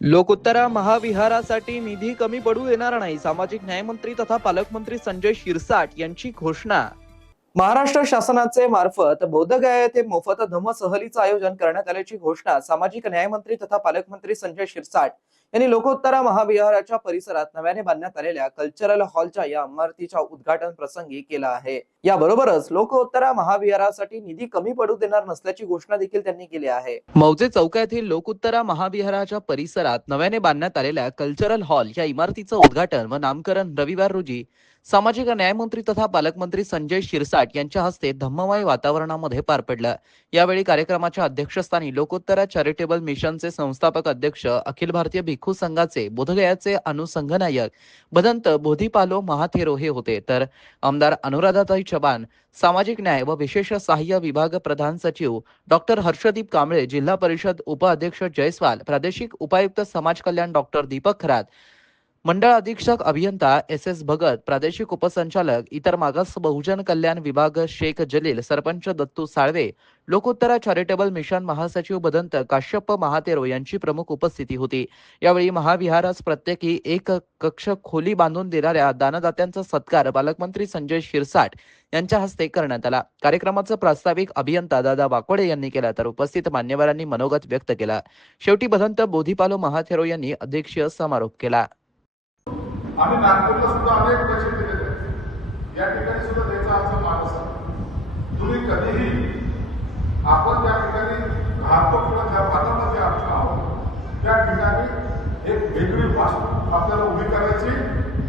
लोकोत्तरा महाविहारासाठी निधी कमी पडू देणार नाही. सामाजिक न्यायमंत्री तथा पालकमंत्री संजय शिरसाट यांची घोषणा. महाराष्ट्र शासनाचे मार्फत बोधगया येथे मोफत धम्मसहलीचं आयोजन करण्यात आल्याची घोषणा सामाजिक न्यायमंत्री तथा पालकमंत्री संजय शिरसाट यांनी लोकोत्तरा महाविहाराच्या परिसरात नव्याने बांधण्यात आलेल्या कल्चरल हॉलच्या या इमारतीच्या उद्घाटन प्रसंगी केला आहे. याबरोबरच लोकोत्तरा महाविहारासाठी निधी कमी पडू देणार नसल्याची घोषणा देखील त्यांनी केली आहे. मौजे चौकातील लोकोत्तरा महाविहाराच्या परिसरात नव्याने बांधण्यात आलेल्या कल्चरल हॉल या इमारतीचं उद्घाटन व नामकरण रविवार रोजी सामाजिक न्यायमंत्री तथा पालकमंत्री संजय शिरसाट यांच्या हस्ते धम्ममय वातावरणामध्ये पार पडलं. यावेळी कार्यक्रमाच्या अध्यक्षस्थानी लोकोत्तरा चॅरिटेबल मिशनचे संस्थापक अध्यक्ष, अखिल भारतीय भिक्खू संघाचे बोधगयाचे अनुसंघनायक भदंत बोधिपालो महाथेरो हे होते. तर आमदार अनुराधाताई चव्हाण, सामाजिक न्याय व विशेष सहाय्य विभाग प्रधान सचिव डॉक्टर हर्षदीप कांबळे, जिल्हा परिषद उपाध्यक्ष जयस्वाल, प्रादेशिक उपायुक्त समाज कल्याण डॉक्टर दीपक खरात, मंडळ अधीक्षक अभियंता एस भगत, प्रादेशिक उपसंचालक इतर मागास बहुजन कल्याण विभाग शेख जलील, सरपंच दत्तू साळवे, लोकोत्तरा चॅरिटेबल मिशन महासचिव भदंत काश्यप महातेरो यांची प्रमुख उपस्थिती होती. यावेळी महाविहारास प्रत्येकी एक कक्ष खोली बांधून देणाऱ्या दानदात्यांचा सत्कार पालकमंत्री संजय शिरसाट यांच्या हस्ते करण्यात आला. कार्यक्रमाचं प्रास्ताविक अभियंता दादा वाकोडे यांनी केला, तर उपस्थित मान्यवरांनी मनोगत व्यक्त केला. शेवटी भदंत बोधिपालो महाथेरो यांनी अध्यक्षीय समारोप केला. आम्ही नागपूरला सुद्धा अनेक पैसे दिलेले आहेत. या ठिकाणी सुद्धा द्यायचा आमचा माणूस आहे. तुम्ही कधीही आपण त्या ठिकाणी राहतो किंवा ज्या भागामध्ये आपण आहोत त्या ठिकाणी एक वेगळी वास्तू आपल्याला उभी करायची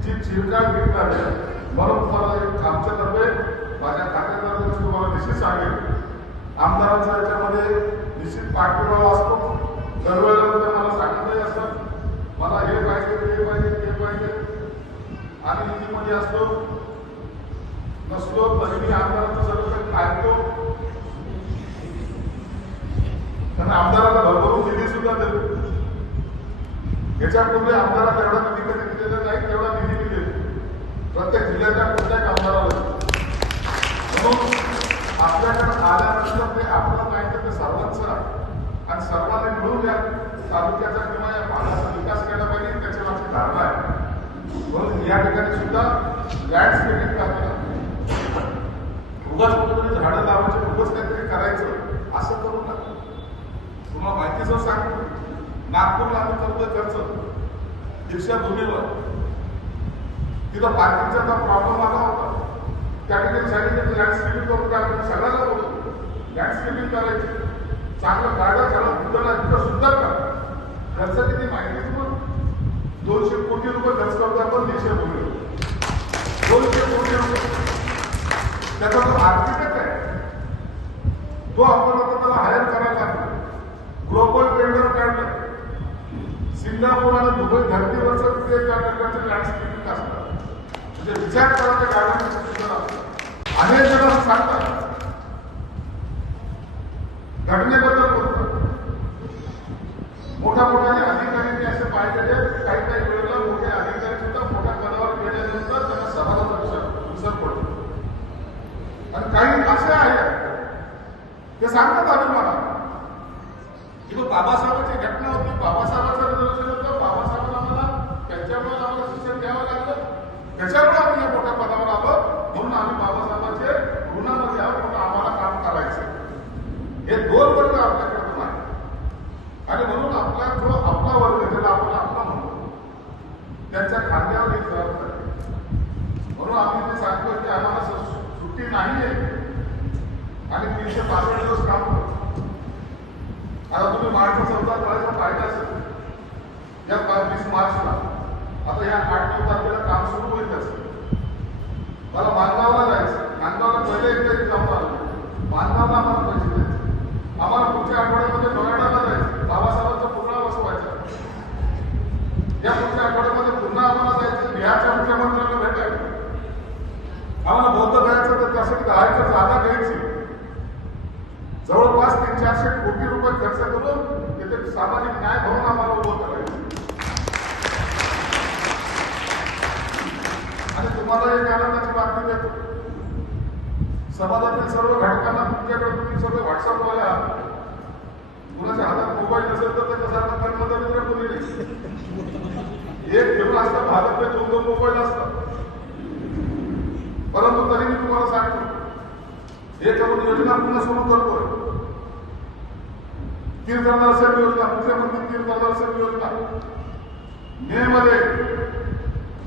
जी चिरकाल टिकणार आहे. म्हणून तुम्हाला एक आमच्यातर्फे माझ्या खात्यातर्फे तुम्हाला निश्चित सांगेल, आमदारांचा याच्यामध्ये निश्चित पाठपुरावा असतो. दरवेळेला मला सांगितलंही असतं, मला हे पाहिजे ते पाहिजे ते पाहिजे आणि निधीमध्ये असतो नसलो तरी मी आमदारांचं सर्व काही ऐकतो. त्यांना आमदाराला भरभरून निधी सुद्धा देतो. याच्यापूर्वी आमदाराला एवढा निधी कधी दिलेला नाही, तेवढा निधी मी देतो प्रत्येक जिल्ह्याच्या कोणत्याही आमदाराला. म्हणून आपल्याकडे आल्यानंतर ते आपलं नाही तर ते सर्वांचं आहे आणि सर्वांनी मिळून या तालुक्याचा किंवा या भागाचा विकास केला पाहिजे, त्याची माझी धारणा आहे. म्हणून या ठिकाणी सुद्धा लँडस्केपिंग करताना उगाच कुठेतरी झाडं लावायचे, उगाच काहीतरी करायचं असं करू नका. तुम्हाला माहितीच सांगतो, नागपूरला आम्ही करतो खर्च दीक्षाभूमीवर, तिथं पार्किंगचा प्रॉब्लेम आला होता. त्या ठिकाणी सांगितलं लँडस्केपिंग करून टाकलं, सगळ्याला बोलतो लँडस्केपिंग करायची, चांगलं गाड्या झालं तिथं तिथं सुद्धा करा. खर्च किती माहिती तुम्हाला? 200 कोटी रुपये खर्च करतो आपण दीक्षाभूमीवर. 200 कोटी रुपये. त्याचा जो आर्किटेक्ट आहे तो आपल्याला त्याला हायर करायला लागतो. ग्लोबल टेंडर काढलं. सिंगापूर आणि दुबई धर्तीवरचं ते त्या प्रकारचं लँडस्केपिंग असतं. म्हणजे विचार करायच्या गाड्यांची सुद्धा अनेक जण सांगतात, घटनेबद्दल बोलतात. मोठ्या मोठ्या अधिकाऱ्यांनी असे पाहिजे, काही काही वेळेला मोठे अधिकारी सुद्धा मोठ्या पदावर गेल्यानंतर त्यांना समाजाचा विसर पडतो. आणि काही असे आहेत ते सांगतात आम्ही मला की बाबासाहेबांची घटना होती, बाबासाहेबांचं रिझर्वेशन होतं, बाबासाहेबांना मला त्यांच्यामुळे आम्हाला शिक्षण द्यावं लागलं, त्याच्यामुळे आम्ही या मोठ्या पदावर आलो, म्हणून आम्ही बाबासाहेबांचे ऋणामध्ये आहोत, म्हणून आम्हाला काम करायचं. हे दोन वर्ग आपल्याकडे नाही. आणि म्हणून आपला जो आपला वर्ग ज्याला आपण आपला म्हणतो त्यांच्या खांद्यावर एक जबाबदारी. म्हणून आम्ही ते सांगतो की आम्हाला सुट्टी नाही आहे आणि 365 दिवस काम करतो. आता तुम्ही मार्चचा 14 तारखेला पाहिजे असेल, या 20 मार्चला आता या 8-9 तारखेला काम सुरू होईल. त्याचं मला मानगावला जायचं, मानगावला पहिले एकदा जाऊन आलो, मानगावला आम्हाला पैसे द्यायचे. आम्हाला पुढच्या आठवड्यामध्ये नोएडाला जायचं, बाबासाहेबांचा पुतळा बसवायचा. या पुढच्या आठवड्यामध्ये पुन्हा आम्हाला जायचं बिहारच्या मुख्यमंत्र्यांना भेटायचं. आम्हाला बौद्ध जायचं तर त्यासाठी 10 एकर जागा घ्यायची. जवळपास 300-400 कोटी रुपये खर्च करून तिथे सामाजिक न्याय भवन आम्हाला उभं करायचं. आणि तुम्हाला एक आनंदाची बातमी देतो, समाजातील सर्व घटकांना तुमच्याकडे तुम्ही सर्व व्हॉट्सअपवाले आहात. कुणाच्या हातात मोबाईल नसेल तर त्याच्यासारखं कर्मचारी नाही. एक घेऊन असतं भाजपचे 2-2 मोबाईल असतात. परंतु तरी मी तुम्हाला सांगतो, हे करून योजना पुन्हा सुरू करतोय. कीर्तनदर्शन योजना, मुख्यमंत्री कीर्तनदर्शन योजना. मे मध्ये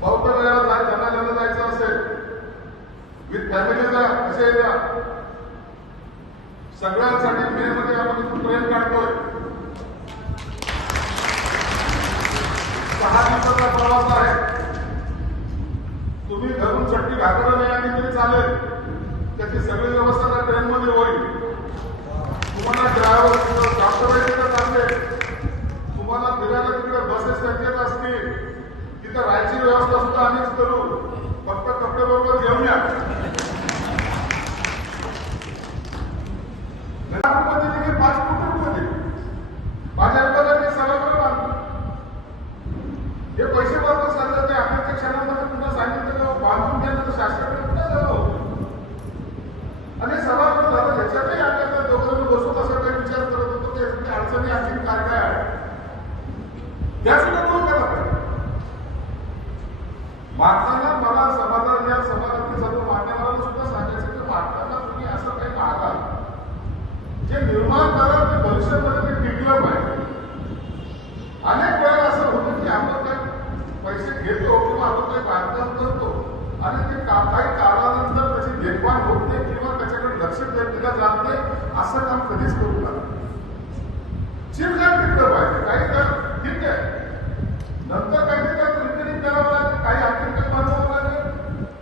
बौद्ध गयाला ज्यांना जायचं असेल विथ फॅमिलीचा असे सगळ्यांसाठी मे मध्ये आपण ट्रेन काढतोय. 6 दिवसाचा प्रवास आहे. तुम्ही घरून चट्टी घातलं नाही आणि तरी चालेल, त्याची सगळी व्यवस्था त्या ट्रेन मध्ये होईल. तुम्हाला ड्रायव्हर डॉक्टर चालले, तुम्हाला फिरायला तिकडे बसेस त्यांच्यात असतील, तिथं राहायची व्यवस्था सुद्धा आम्हीच करू. फक्त कपडे बरोबर घेऊन या. तिकीट 5 कोटी रुपये माझ्या विभागाने सभागृह बांधलं. हे पैसे वापस झाले ते अखेरच्या क्षणामध्ये पुन्हा सांगितलं बांधून घ्या तर शासनाकडे पुन्हा झालं. आणि सभागृह झालं त्याच्यातही आपल्याला दोघं बसून असा काही विचार करत होतो की अडचणी आणखी काय काय आहे त्या सुद्धा दूर केला पाहिजे. मागताना मला समाजात या समाजातील सर्व मान्यवरांना सुद्धा सांगायचं की मागताना तुम्ही असं काही मागा जे निर्माण करा ते भविष्यामध्ये ते टिकलं पाहिजे. अनेक वेळा असं होतं की आपण काही पैसे घेतो किंवा आपण काही बांधकाम करतो आणि ते काही काळानंतर त्याची देखभाल होत नाही किंवा त्याच्याकडे लक्ष दिलं जात नाही. असं काम कधीच करू नका. चिरकाल टिकलं पाहिजे. काही तर ठीक आहे, नंतर काहीतरी रिपेअरिंग करावं लागेल, काही आणखी काही बनवावं लागेल,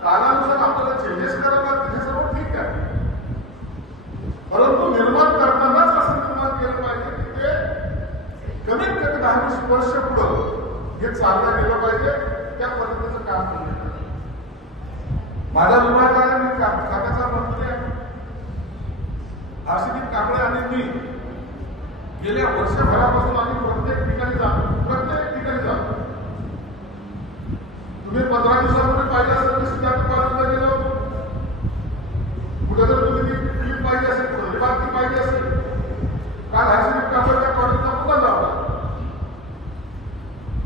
कालानुसार आपल्याला चेंजेस करावं लागतील, हे सर्व ठीक आहे. परंतु निर्माण करतानाच असं निर्माण केलं पाहिजे की ते कमीत कमी 10-20 वर्ष पुढं हे चाललं गेलं पाहिजे. त्या पद्धतीचं काम केलं. माझ्या विभागाने मी खात्याचा मंत्री आहे हर्षदीप कांबळे आणि मी गेल्या वर्षभरापासून आम्ही प्रत्येक ठिकाणी जातो. तुम्ही 15 दिवसापूर्वी पाहिजे असेल तर सिद्धार्थपाराला गेलो होतो. कुठे जर तुम्ही ती क्लिप पाहिजे असेल, कुठे बातमी पाहिजे असेल, काल हर्षदीप कांबळेच्या कॉलेजला पुन्हा जावं.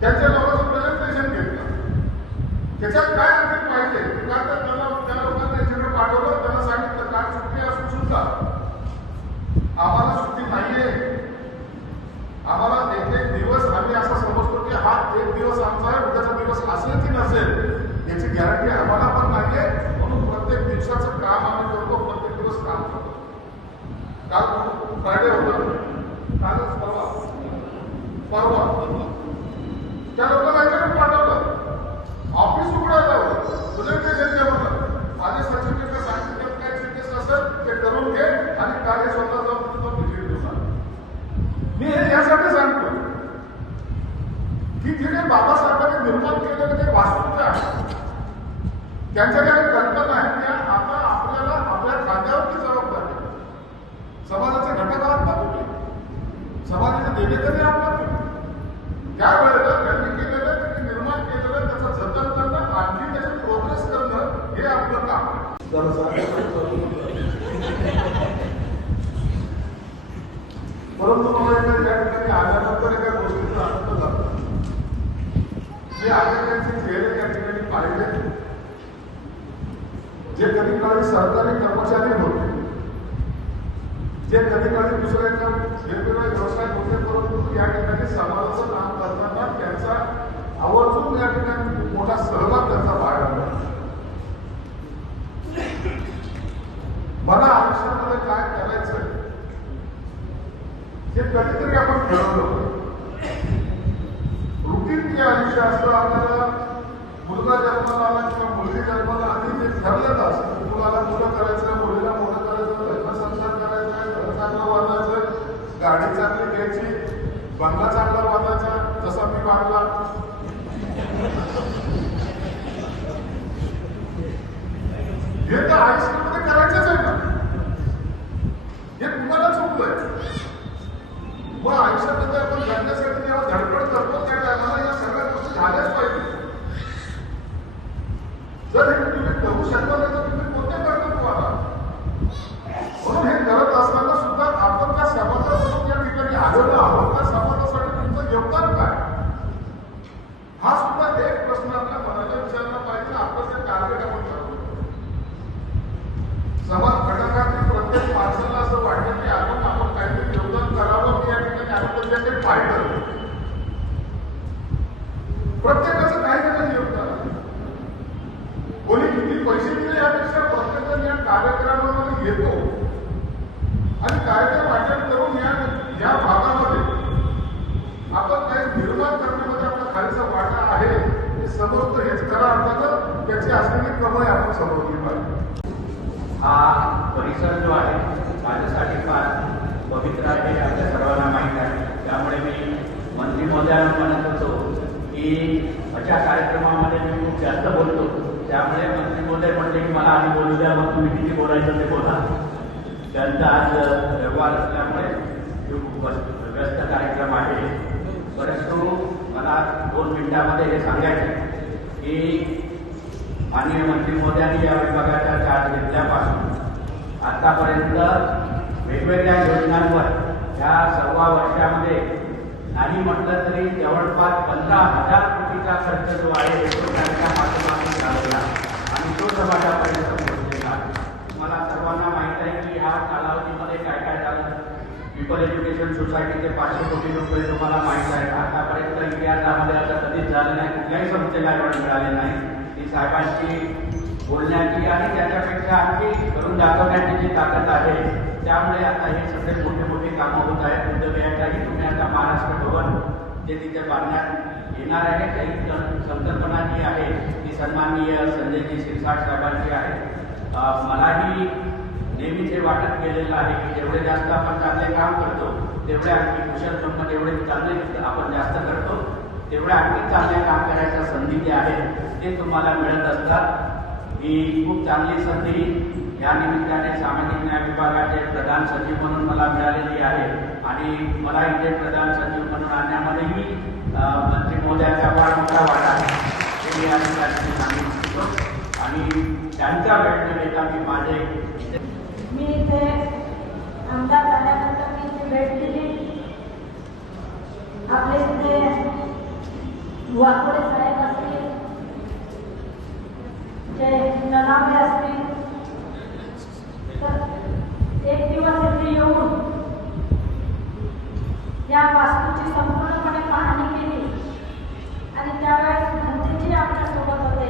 त्यांच्या लोकांचं प्रेझेंटेशन घेतलं. त्याच्यात काय आणखी पाहिजे का तर त्या लोकांना याच्याकडे पाठवलं. त्यांना सांगितलं काय सुट्टी असून सुद्धा आम्हाला सुट्टी नाहीये. आम्हाला एक दिवस आम्ही असं समजतो की हा एक दिवस आमचा आहे, उद्याचा दिवस असेल की नसेल याची गॅरंटी आम्हाला पण नाहीये. म्हणून प्रत्येक दिवसाचं काम आम्ही करतो, प्रत्येक दिवस काम करतो. काल फ्रायडे होतं, कालच परवा त्या लोकांना याच्याकडे पाठवलं. ऑफिस उघडायला लावलं, प्रेझेंटेशन घेऊन माझे सर्टिफिकेट सांगितलं काय चेंजेस असेल ते करून घे आणि कार्य स्वतः जाऊन तो विजिट देऊन. मी हे यासाठी सांगतो की जे काही बाबासाहेबांनी निर्माण केलेलं ते वास्तुत्व आहे, त्यांच्या ज्या कल्पना आहेत त्या आता आपल्याला आपल्या खांद्यावरती जबाबदारी. समाजाचे घटक आहात ना तुम्ही, समाजाचे देवेकरी आहात ना तुम्ही. त्यावेळेला त्यांनी केलेलं ते निर्माण केलेलं त्याचं जतन करणं, आणखी त्याची प्रोग्रेस करणं हे आपलं काम आहे. परंतु मला त्या ठिकाणी आल्यानंतर एका गोष्टीचा आनंद झाला. मी आलेल्यांचे चेहरे त्या ठिकाणी पाहिले जे कधी काळी सरकारी कर्मचारी होते, जे कधी काळी दुसऱ्या वेगवेगळे व्यवसाय होते, परंतु या ठिकाणी समाजाचं काम करताना त्यांचा आवर्जून या ठिकाणी मोठा सहभाग त्यांचा बाळगला. मला आयुष्यामध्ये काय करायचं हे कधीतरी आपण ठरवलं. रुटीन जे आयुष्य असतं, आपल्याला मुलगा जन्माला आला किंवा मुलगी जन्माला आली ते ठरलेलं असतं. मुलाला मुलं करायचं, मुलीला मोठं करायचं, लग्न संसार करायचा, घर चांगलं बांधायचं, गाडी चांगली घ्यायची, बंगला चांगला बांधायचा, जसा मी बांधला. हे तर आयुष्यामध्ये करायचंच आहे ना. हे तुम्हाला चुकलंय. मग आयुष्यामध्ये आपण जगण्यासाठी जेव्हा धडपड करतो त्या टायमाला या सगळ्या गोष्टी झाल्याच पाहिजे. जर हे तुम्ही करू शकता नाही तर तुम्ही कोणते करतो तुम्हाला. म्हणून हे करत असताना सुद्धा आपण त्या समाजापासून या ठिकाणी आलेलो आहोत, त्या समाजासाठी तुमचं योगदान काय. पाहिलं. प्रत्येकाचं काही ना काही योगदान आहे. कोणी किती पैसे दिले यापेक्षा प्रत्येकजण या कार्यक्रमामध्ये येतो आणि कार्यक्रम अटेंड करून या भागामध्ये आपण काही निर्माण करण्यामध्ये आपला खालीचा वाटा आहे हे समजतं. हेच खरं अर्थाचं त्याची असलेली कमाई आपण समजली पाहिजे. हा परिसर जो आहे माझ्यासाठी फार पवित्र आहे हे आपल्या सर्वांना माहीत आहे. त्यामुळे मी मंत्री महोदयांना म्हणत होतो की अशा कार्यक्रमामध्ये मी खूप जास्त बोलतो. त्यामुळे मंत्री महोदय म्हणले की मला आधी बोलू द्या, मग तुम्ही किती बोलायचं ते बोला. त्यांचा आज व्यवहार असल्यामुळे खूप व्यस्त कार्यक्रम आहे. परंतु मला 2 मिनिटांमध्ये हे सांगायचे की माननीय मंत्री महोदयांनी या विभागाचा चार्ज घेतल्यापासून आतापर्यंत वेगवेगळ्या योजनांवर ह्या 1.25 वर्षामध्ये नाही म्हटलं तरी जवळपास 15,000 कोटीचा खर्च जो आहे तो त्यांच्या माध्यमातून झालेला आणि तो समाजापर्यंत पोहोचलेला. तुम्हाला सर्वांना माहीत आहे की ह्या कालावधीमध्ये काय काय झालं. पीपल एज्युकेशन सोसायटीचे 500 कोटी रुपये तुम्हाला माहीत आहे. आतापर्यंत इतिहासामध्ये असं कधीच झालं नाही. कुठल्याही संस्थेला एवढं मिळाले नाही. ती साहेबांची बोलण्याची आणि त्याच्यापेक्षा आणखी करून दाखवण्याची जी ताकद आहे. त्यामुळे आता हे सगळे मोठे मोठे कामं होत आहेत. बुद्धगयाच्याही तुम्ही आता महाराष्ट्र भवन जे तिथे बांधण्यात येणार आहे. काही संकल्पना जी आहे ती सन्माननीय संजयजी शिरसाट साहेबांची आहे. मलाही नेहमीच हे वाटत गेलेलं आहे की जेवढे जास्त आपण चांगले काम करतो तेवढे आणखी कुशल ब्रह्म जेवढे चांगले आपण जास्त करतो तेवढे आणखी चांगले काम करायच्या संधी जे आहे ते तुम्हाला मिळत असतात. ही खूप चांगली संधी या निमित्ताने सामाजिक न्याय विभागाचे प्रधान सचिव म्हणून मला मिळालेली आहे आणि मला इथे प्रधान सचिव म्हणून आणण्यामध्येही मंत्री महोदयांचा फार मोठा वाटा आहे हे मी या ठिकाणी सांगू इच्छितो. आणि त्यांचा भेट न घेता मी इथे आमदार झाल्यानंतर मी इथे भेट दिली. आपले इथे वाकोडे साहेब असतील, जे ननामे असतील, तर एक दिवस इथे येऊन या वास्तूची संपूर्णपणे पाहणी केली आणि त्यावेळेस मंत्रीजी आपल्यासोबत होते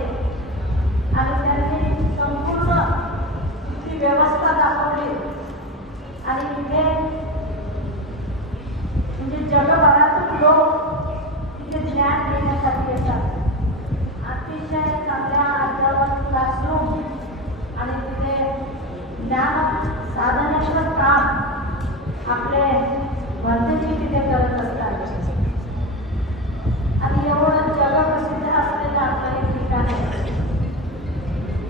आणि त्यांनी संपूर्ण ती व्यवस्था दाखवली. आणि तिथे म्हणजे जगभरातून लोक तिथे ज्ञान घेण्यासाठी येतात. अतिशय चांगल्या अध्यापन क्लासरूम आणि तिथे ज्ञान साधनेचं काम आपले मंत्रीजी तिथे करत असतात. आणि एवढं जगप्रसिद्ध असलेलं आपलं एक ठिकाण आहे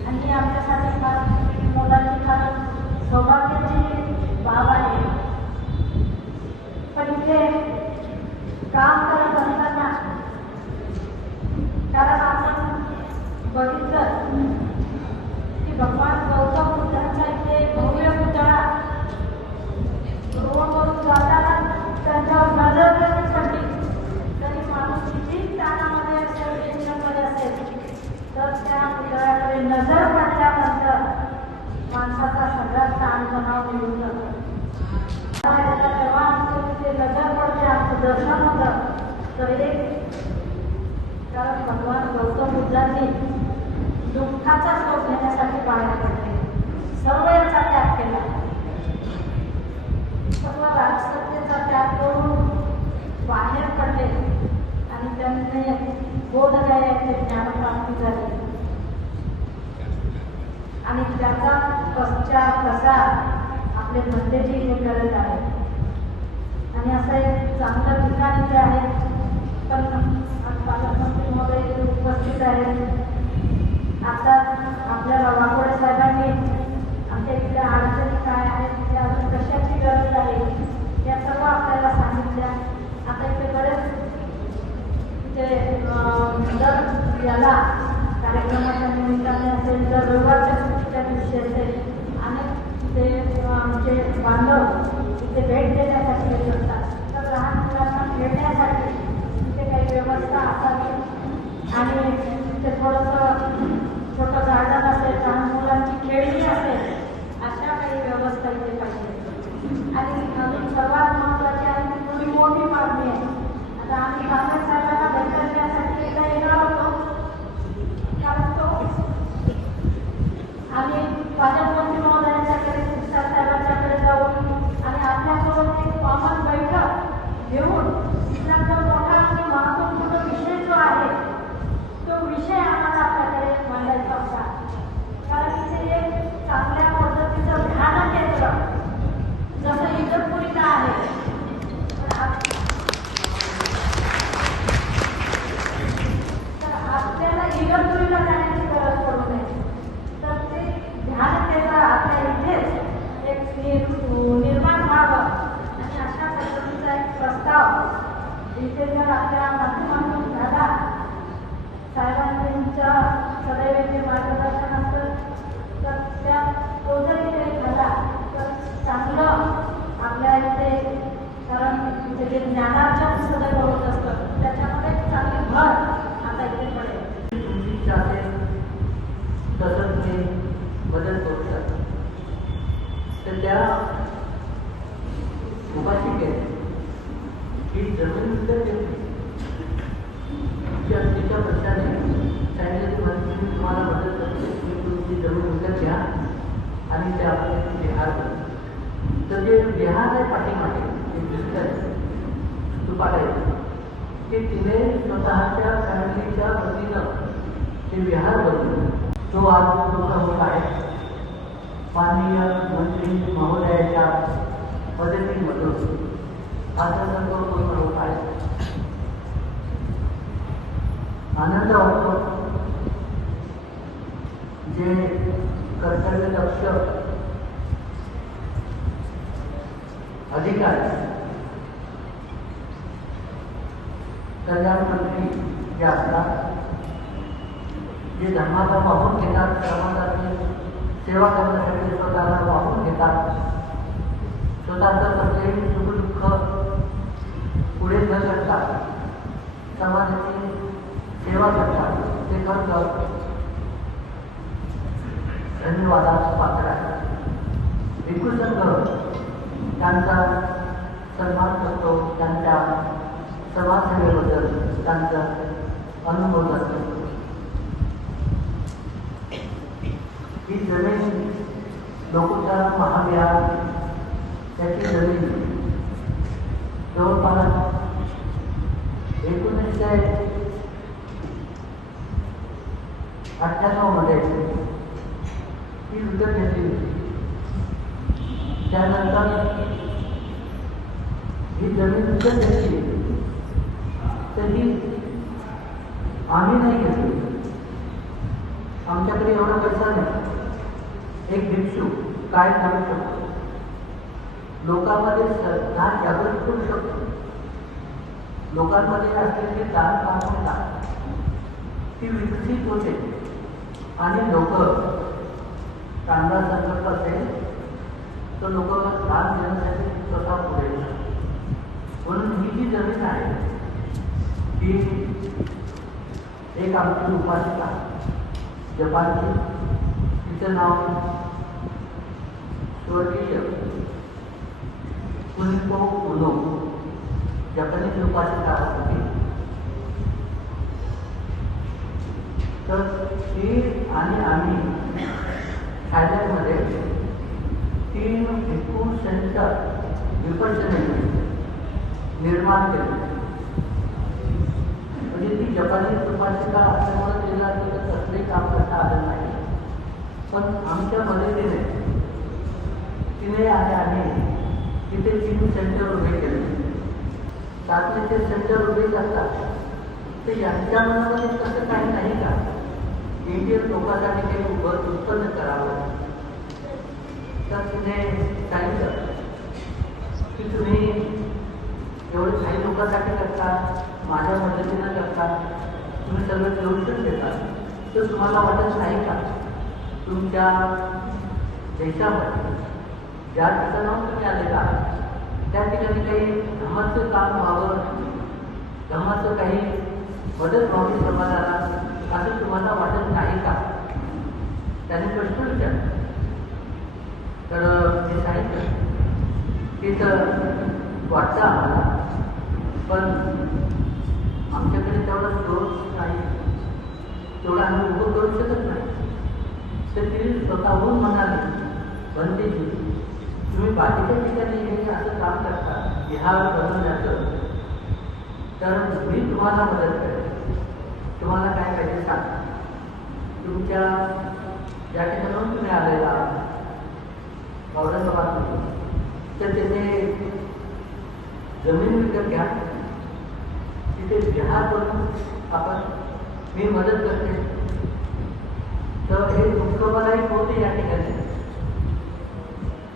आणि आपल्यासाठी फार मोलाची फार सौभाग्याची बाब आहे. पण इथे काम करत असताना कारण आपण बघितलं की भगवान गौतम बुद्धांचा इथे भव्य पुतळा रोडवरून जाताना त्यांच्यावर नजर जरी पडली तरी माणूस किती ताणामध्ये असेल, टेन्शनमध्ये असेल तर त्या पुतळ्याकडे नजर पडल्यानंतर माणसाचा सगळा ताणतणाव निघून जातो. तेव्हा आमचं तिथे नजर पडते, आमचं दर्शन होतं. तर एक कारण भगवान गौतम बुद्धांनी दुःखाचा शोध घेण्यासाठी बाहेर पडले, सर्व याचा त्याग केला, सर्व राजसत्तेचा त्याग करून बाहेर पडले आणि त्यांनी बोधगया येथे ज्ञानप्राप्ती झाली आणि त्याचा पश्चात प्रसार आपले मंत्रीजी हे करत आहेत. आणि असं एक चांगलं ठिकाण इथे आहे. पण पालकमंत्री महोदय इथे उपस्थित आहेत. आता आपल्याला वाकोडे साहेबांनी आमच्या इथल्या अडचणी काय आहेत, त्या अजून कशाची गरज आहे या सर्व आपल्याला सांगितल्या. आता इथे बरेच जर याला कार्यक्रमाच्या निमित्ताने असेल, जर रविवारच्या सुट्टीच्या दिवशी असेल आणि ते आमचे बांधव इथे भेट देण्यासाठी येत असतात, तर लहान मुलांना खेळण्यासाठी तिथे काही व्यवस्था असावी आणि तिथे थोडंसं छोटं गार्डन असेल, लहान मुलांची खेळणी असेल, अशा काही व्यवस्था इथे पाहिजे. आणि अजून सर्वात महत्त्वाची आणि थोडी मोठी मागणी आहे इथे जर आपल्या माध्यमातून झाला, साहेबांच्या सदैवचे मार्गदर्शन असतं, तर त्या तो जरी काही झाला तर चांगलं आपल्या इथे, कारण इथे जे ज्ञानार्जन सदैव होत असतं त्याच्यामध्ये चांगली भर आता इथे पडेल. तुमची चाहते तसंच ते बदल करू शकतात. तर त्या उपाशिके ही जमीन विकत घेतली. तिच्या पक्षाने सांगितलं की मंत्री तुम्हाला मदत करते, तुम्ही तुमची जमीन विकत घ्या आणि ते आपले बिहार बनते. तर जे बिहार आहे पाठीमागे ते दिसत आहे तुपाटायचं, ते तिने स्वतःच्या फॅमिलीच्या वतीनं ते बिहार बनवलं. जो आज तुमचा होत आहे माननीय मंत्री महोदयाच्या मदतीमधून आता सर्व पूर्ण होत आहे. आनंद वाटतो. जे कर्तव्यदक्ष अधिकारी कल्याण मंत्री जे असतात, जे धर्माचा वाहून घेतात, समाजाची सेवा करण्यासाठी स्वतःला वाहून घेतात, स्वतःचं कसलेही सुखदुःख पुढे न करता समाजाची सेवा करतात, ते खरं धन्यवादास पात्र आहे. भिक्खूसंघ त्यांचा सन्मान करतो, त्यांच्या समाजसेवेबद्दल त्यांचा अनुभव असतो. ही जमीन लोकोत्तर महाविहार त्याची जमीन जवळपास 1998 मध्ये ती विकत घेतली होती. त्यानंतर ही जमीन विकत घेतली तर ही आम्ही नाही घेतली. आमच्याकडे एवढा पैसा नाही. एक भिक्षू काय करू शकतो, लोकांमध्ये श्रद्धा जागृत करू शकतो, लोकांमध्ये असलेली दान मानवता ती विकसित होते आणि लोक चांगला संकल्प असेल तर लोक दान देण्यासाठी स्वतः पुढे येतात. म्हणून ही जी जमीन आहे ती एक आमची उपासिका जपानची, तिचं नाव स्वर्गीय कुनिको उनो, जपानीज उपासिका होती. तर ती आणि आम्ही थायलंडमध्ये 3 भिक्खू सेंटर विपश्यना निर्माण केले. म्हणजे ती जपानीज उपासिका असल्यामुळे तिला तिथं कसले काम करता आलं नाही, पण आमच्या मदतीने तिने आणि आम्ही तिथे 3 सेंटर उभे केले. सातले ते सेंटर उभे करतात तर यांच्या मनामध्ये तसं काही नाही का इंडियन लोकांसाठी काही उत्पन्न करावं. तर तिने सांगितलं की तुम्ही एवढं काही लोकांसाठी करता, माझ्या मदतीनं करता, तुम्ही सगळं सोल्युशन देता, तर तुम्हाला वाटत नाही का तुमच्या देशामध्ये ज्या ठिकाणाहून तुम्ही आलेला आहात त्या ठिकाणी काही धर्माचं काम व्हावं, धर्माचं काही मदत व्हावी समाजाला, असं तुम्हाला वाटत नाही का? त्याने प्रश्न विचारला. तर मी सांगितलं की तर वाटतं आम्हाला, पण आमच्याकडे तेवढा सोर्स नाही, तेवढा आम्ही उभं करू शकत नाही. तर तिने स्वतःहून म्हणाली, बंदीजी तुम्ही बाकीच्या ठिकाणी हे असं काम करता बिहार बनवण्याचं, तर मी तुम्हाला मदत करेन. तुम्हाला काय पाहिजे सांगा. तुमच्या ज्या ठिकाणाहून तुम्ही आलेला औरंगाबाद, तर तिथे जमीन विकत घ्या, तिथे बिहार बनवून आपण मी मदत करते. तर हे दुःख मलाही होते या ठिकाणी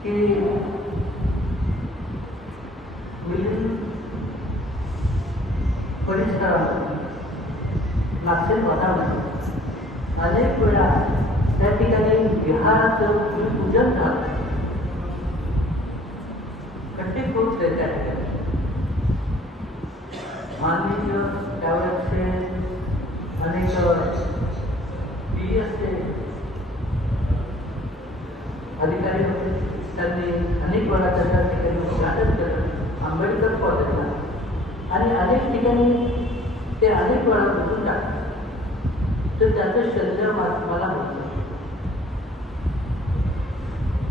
की परिसरामध्ये नागसेन मठामध्ये अनेक वेळा त्या ठिकाणी विहाराचं पूजन झालं. खड्डे खूप त्या ठिकाणी माननीय त्यावेळेचे अनेक PSचे अधिकारी होते. त्यांनी अनेक वेळा त्या ठिकाणी उद्घाटन केलं आंबेडकर कॉलेजला आणि अनेक ठिकाणी ते अनेक वेळा बसून टाकले. तर त्याचं शल्य मला होतं.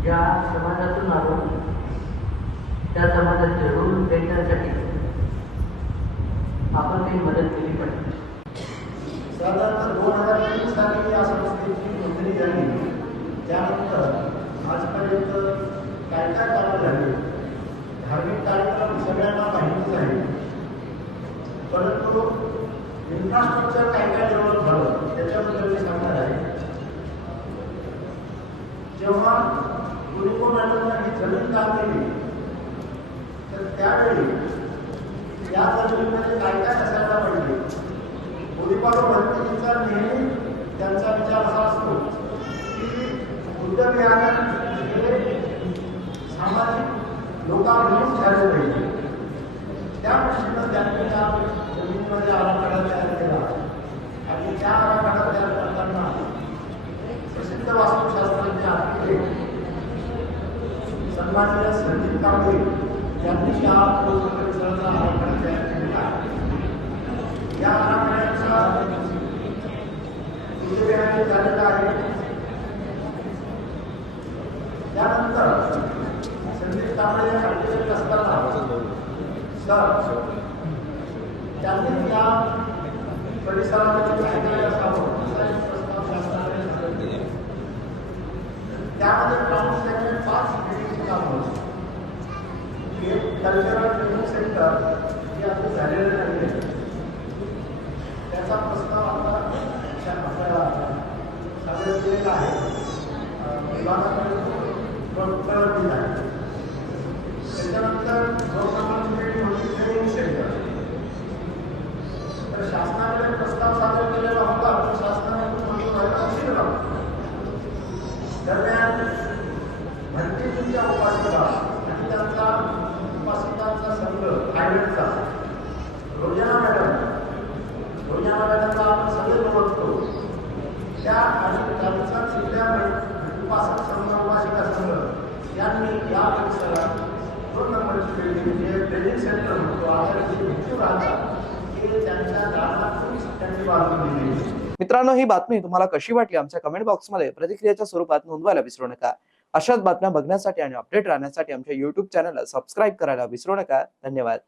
ज्या समाजातून आलो त्या समाजाचे ऋण फेडण्यासाठी आपण काही मदत केली पाहिजे. साधारण 2003 साली या संस्थेची नोंदणी झाली. त्यानंतर आजपर्यंत काय काय कामं झाली. धार्मिक कार्यक्रम सगळ्यांना माहितीच आहे, परंतु इन्फ्रास्ट्रक्चर काय काय डेव्हलप झालं त्याच्याबद्दल मी सांगणार आहे. जेव्हा कुरिको मॅडमने ही जमीन दान केली तर त्यावेळी या जमिनीमध्ये काय काय असायला पाहिजे. कुरिपालो भरतीचा नेहमी त्यांचा विचार असा असतो की बुद्ध विहार हे सामाजिक लोकांमधून झाले पाहिजे. त्या दृष्टीनं त्यांनी त्या जमिनीमध्ये आराखडा तयार केला आणि त्या आराखडा तयार करताना प्रसिद्ध वास्तुशास्त्रज्ञ आर्किटेक्ट सन्माननीय संदीप कांबळे यांनी या परिसराचा आराखडा तयार केलेला आहे. या आराखड्याचा सूर्यग्रहण झालेला आहे. त्यानंतर संदीप कांबळे आर्किटेक्ट असताना त्यांनी या परिसरामध्ये काय काय असावं असा एक प्रस्ताव शासनाने सादर केला. त्यामध्ये प्रामुख्याने 5 बिल्डिंगची कामं होती. एक कल्चरल ट्रेनिंग सेंटर जे आता झालेलं नाही, त्याचा प्रस्ताव आता आपल्याला सादर केलेला आहे. विभागाकडे दिला आहे. त्याच्यानंतर गव्हर्नमेंट होती ट्रेनिंग सेंटर. तर शासनाकडे प्रस्ताव सादर केलेला होता, पण शासनाने मंजूर व्हायला उशीर झाला. दरम्यान भरतीच्या उपासिका आणि त्यांचा उपासिकांचा संघ प्रायव्हेटचा रोजना मॅडमला आपण सगळे ओळखतो. त्या आणि त्यांचा तिथल्या उपासक संघ उपासिका संघ यांनी या परिसरात 2 नंबरची बिल्डिंग जे ट्रेनिंग सेंटर म्हणतो आता जे भिक्षू राहतात ते त्यांच्या दारातून त्यांची बाजू दिली. मित्रांनो, ही बातमी तुम्हाला कशी वाटली आमच्या कमेंट बॉक्समध्ये प्रतिक्रियेच्या स्वरूपात नोंदवायला विसरू नका. अशाच बातम्या बघण्यासाठी आणि अपडेट राहण्यासाठी आमच्या YouTube चॅनलला सबस्क्राईब करायला विसरू नका. धन्यवाद.